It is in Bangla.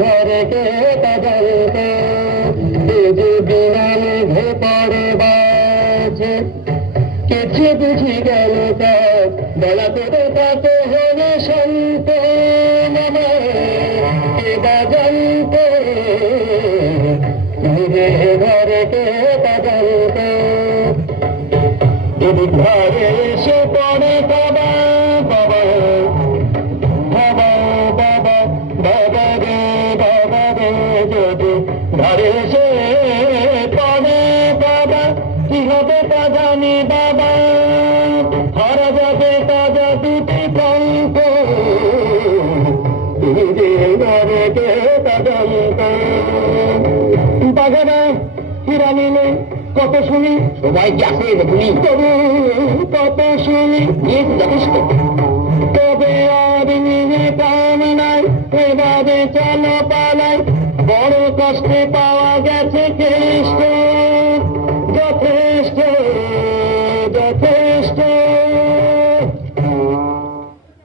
ঘরে কে তাদেরকে যে বিনাম ঘেপড়ে বাজে কিছু বুঝি গেল কাজ বলা করে কত হলে শান্ত এবা জানত ঘরে কে তাদেরকে ঘরে এসে পড়ে বাবা বাবা বাবা বাবা বাবা রে বাবা রে যদি ঘরে এসে পড়ে বাবা কি হবে তা জানি বাবা হারা যাবে তাজা দুটি কঙ্ক ঘরে কে তাজন্ত বাগানা হিরা নিলে কত শুনি সবাই যাকে শুনি তবু কত শুনি যথেষ্ট তবে আর নিজে কাম নাই এভাবে চলো পালাই বড় কষ্টে পাওয়া গেছে কেষ্ট যথেষ্ট যথেষ্ট